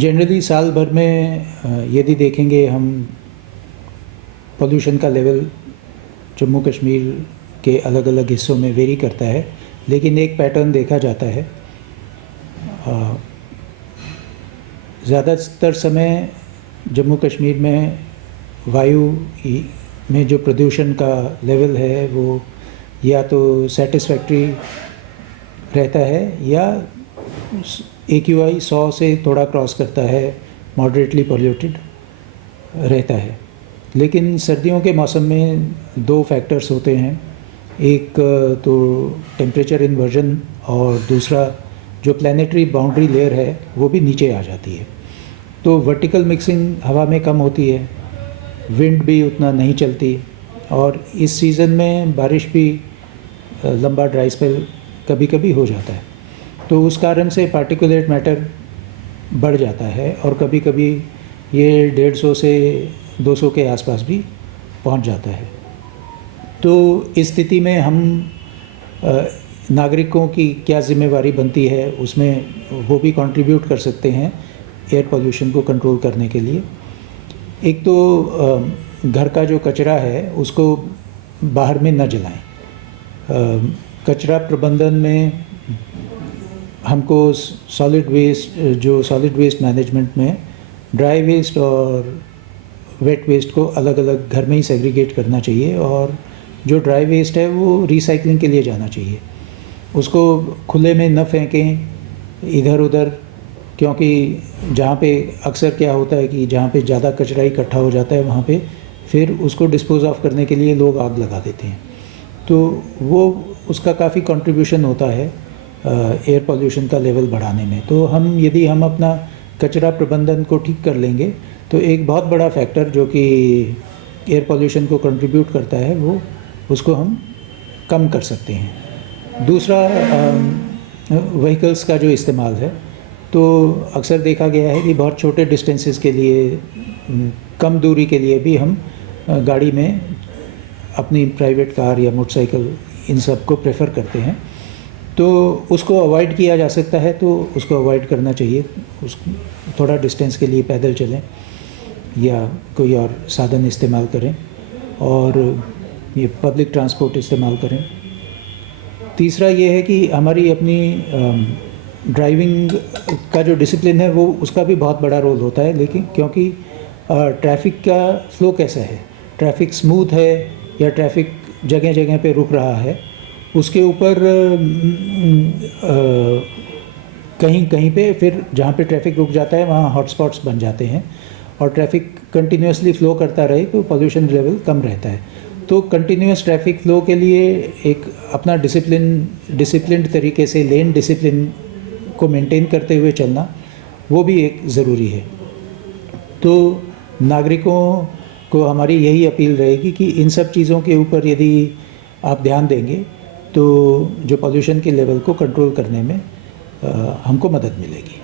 Generally साल भर में यदि देखेंगे हम पोल्यूशन का लेवल जम्मू कश्मीर के अलग अलग हिस्सों में वेरी करता है, लेकिन एक पैटर्न देखा जाता है। ज़्यादातर समय जम्मू कश्मीर में वायु में जो प्रदूषण का लेवल है वो या तो सेटिस्फैक्ट्री रहता है या AQI 100 से थोड़ा क्रॉस करता है, मॉडरेटली पोल्यूटेड रहता है। लेकिन सर्दियों के मौसम में दो फैक्टर्स होते हैं, एक तो टेम्परेचर इन्वर्जन और दूसरा जो प्लानिटरी बाउंड्री लेयर है वो भी नीचे आ जाती है। तो वर्टिकल मिक्सिंग हवा में कम होती है, विंड भी उतना नहीं चलती और इस सीज़न में बारिश भी लंबा ड्राई स्पेल कभी कभी हो जाता है। तो उस कारण से पार्टिकुलेट मैटर बढ़ जाता है और कभी कभी ये 150 से 200 के आसपास भी पहुंच जाता है। तो इस स्थिति में हम नागरिकों की क्या जिम्मेवारी बनती है, उसमें वो भी कंट्रीब्यूट कर सकते हैं एयर पोल्यूशन को कंट्रोल करने के लिए। एक तो घर का जो कचरा है उसको बाहर में न जलाएं। कचरा प्रबंधन में हमको सॉलिड वेस्ट मैनेजमेंट में ड्राई वेस्ट और वेट वेस्ट को अलग अलग घर में ही सेग्रीगेट करना चाहिए और जो ड्राई वेस्ट है वो रिसाइकलिंग के लिए जाना चाहिए। उसको खुले में न फेंकें इधर उधर, क्योंकि जहाँ पे अक्सर क्या होता है कि जहाँ पे ज़्यादा कचरा इकट्ठा हो जाता है वहाँ पे फिर उसको डिस्पोज ऑफ करने के लिए लोग आग लगा देते हैं। तो वो उसका काफ़ी कंट्रीब्यूशन होता है एयर पोल्यूशन का लेवल बढ़ाने में। तो यदि हम अपना कचरा प्रबंधन को ठीक कर लेंगे तो एक बहुत बड़ा फैक्टर जो कि एयर पोल्यूशन को कंट्रीब्यूट करता है वो उसको हम कम कर सकते हैं। दूसरा व्हीकल्स का जो इस्तेमाल है, तो अक्सर देखा गया है कि बहुत छोटे डिस्टेंसेस के लिए, कम दूरी के लिए भी हम गाड़ी में अपनी प्राइवेट कार या मोटरसाइकिल इन सब को प्रेफर करते हैं। तो उसको अवॉइड किया जा सकता है, तो उसको अवॉइड करना चाहिए। थोड़ा डिस्टेंस के लिए पैदल चलें या कोई और साधन इस्तेमाल करें और ये पब्लिक ट्रांसपोर्ट इस्तेमाल करें। तीसरा ये है कि हमारी अपनी ड्राइविंग का जो डिसिप्लिन है वो उसका भी बहुत बड़ा रोल होता है। लेकिन क्योंकि ट्रैफिक का फ्लो कैसा है, ट्रैफिक स्मूथ है या ट्रैफिक जगह जगह पे रुक रहा है, उसके ऊपर कहीं कहीं पे फिर जहाँ पे ट्रैफिक रुक जाता है वहाँ हॉटस्पॉट्स बन जाते हैं और ट्रैफिक कंटिन्यूसली फ़्लो करता रहे तो पोल्यूशन लेवल कम रहता है। तो कंटिन्यूस ट्रैफिक फ़्लो के लिए एक अपना डिसिप्लिन्ड तरीके से लेन डिसिप्लिन को मेंटेन करते हुए चलना वो भी एक ज़रूरी है। तो नागरिकों को हमारी यही अपील रहेगी कि इन सब चीज़ों के ऊपर यदि आप ध्यान देंगे तो जो पोल्यूशन के लेवल को कंट्रोल करने में हमको मदद मिलेगी।